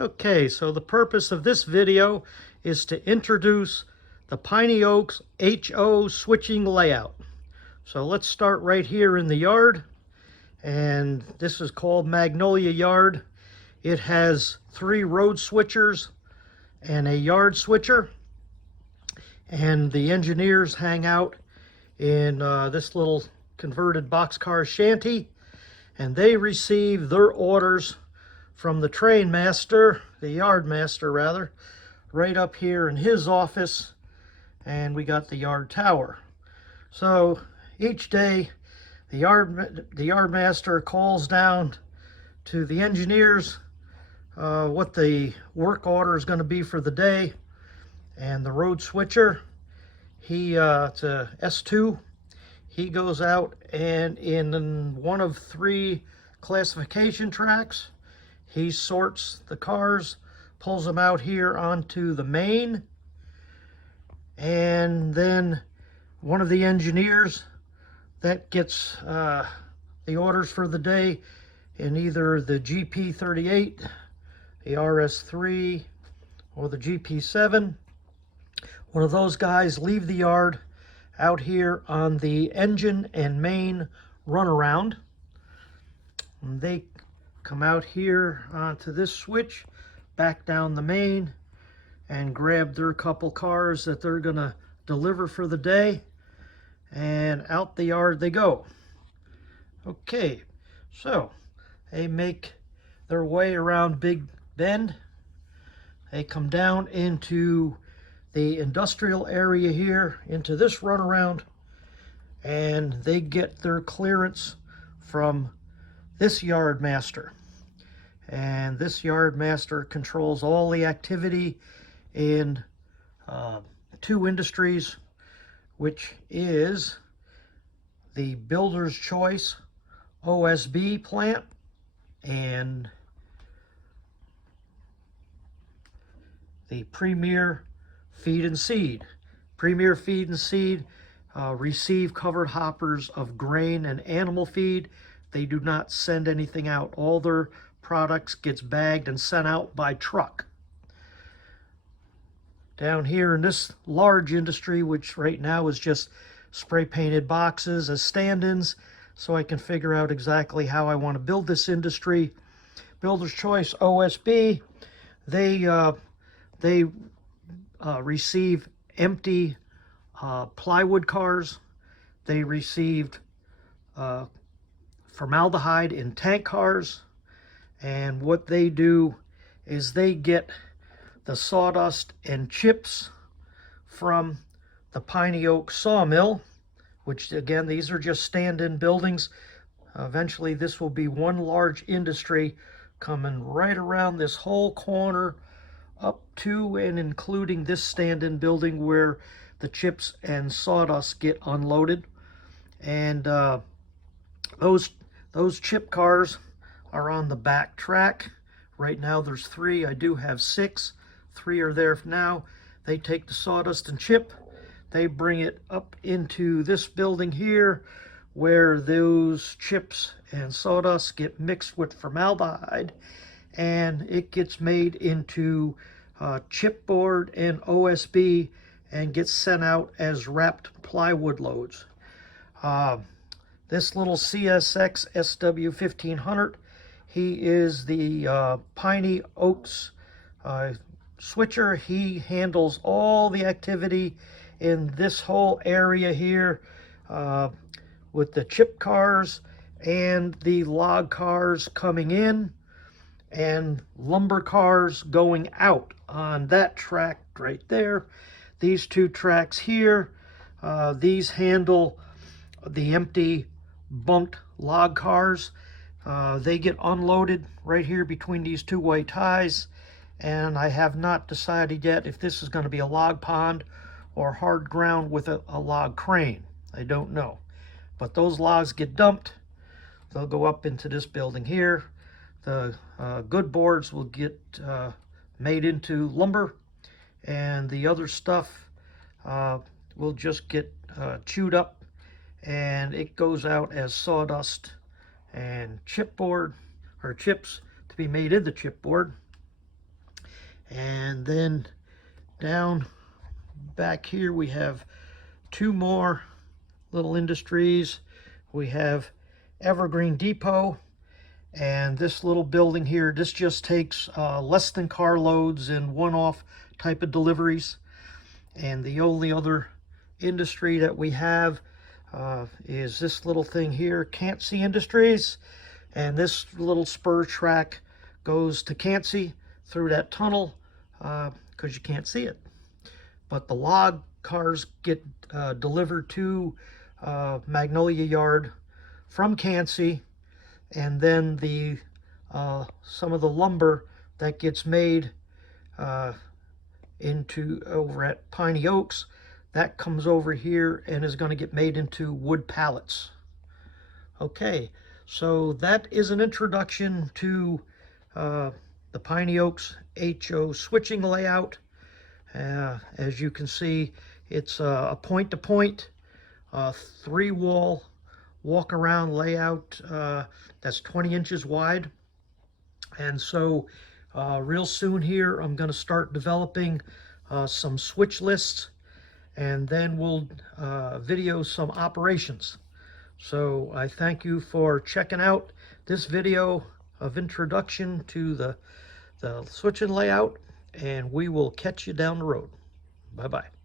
Okay, so the purpose of this video is to introduce the Piney Oaks HO switching layout. So let's start right here in the yard, and this is called Magnolia Yard. It has 3 road switchers and a yard switcher, and the engineers hang out in this little converted boxcar shanty, and they receive their orders from the train master, the yard master rather, right up here in his office, and we got the yard tower. So each day the yard master calls down to the engineers what the work order is going to be for the day, and the road switcher, it's a S2, he goes out and in one of 3 classification tracks, he sorts the cars, pulls them out here onto the main, and then one of the engineers that gets the orders for the day in either the GP38, the RS3, or the GP7. One of those guys leave the yard out here on the engine and main runaround. And they come out here onto this switch, back down the main, and grab their couple cars that they're gonna deliver for the day, and out the yard they go. Okay, so they make their way around Big Bend. They come down into the industrial area here, into this runaround, and they get their clearance from this yard master. And this yard master controls all the activity in 2 industries, which is the Builder's Choice OSB plant and the Premier Feed and Seed. Premier Feed and Seed receive covered hoppers of grain and animal feed. They do not send anything out. All their products gets bagged and sent out by truck. Down here in this large industry, which right now is just spray painted boxes as stand-ins, so I can figure out exactly how I want to build this industry. Builder's Choice OSB, they receive empty plywood cars. They received formaldehyde in tank cars, and what they do is they get the sawdust and chips from the Piney Oaks sawmill, which again, these are just stand-in buildings. Eventually this will be one large industry coming right around this whole corner up to and including this stand-in building where the chips and sawdust get unloaded. And those chip cars are on the back track. Right now there's 3. I do have 6. 3 are there now. They take the sawdust and chip, they bring it up into this building here where those chips and sawdust get mixed with formaldehyde, and it gets made into chipboard and OSB and gets sent out as wrapped plywood loads. This little CSX SW1500, he is the Piney Oaks switcher. He handles all the activity in this whole area here with the chip cars and the log cars coming in and lumber cars going out on that track right there. These 2 tracks here, these handle the empty bunked log cars. They get unloaded right here between these 2 white ties, and I have not decided yet if this is going to be a log pond or hard ground with a log crane. I don't know. But those logs get dumped. They'll go up into this building here. The good boards will get made into lumber, and the other stuff will just get chewed up, and it goes out as sawdust and chipboard, or chips to be made into chipboard. And then down back here we have two more little industries. We have Evergreen Depot, and this little building here, this just takes less than car loads and one-off type of deliveries. And the only other industry that we have is this little thing here, Can't-See Industries. And this little spur track goes to Can't-See through that tunnel because you can't see it. But the log cars get delivered to Magnolia Yard from Can't-See, and then the some of the lumber that gets made into over at Piney Oaks, that comes over here and is going to get made into wood pallets. Okay, so that is an introduction to the Piney Oaks HO switching layout. As you can see, it's a point-to-point, three-wall walk-around layout that's 20 inches wide. And so real soon here, I'm going to start developing some switch lists, and then we'll video some operations. So I thank you for checking out this video of introduction to the switching layout, and we will catch you down the road. Bye-bye.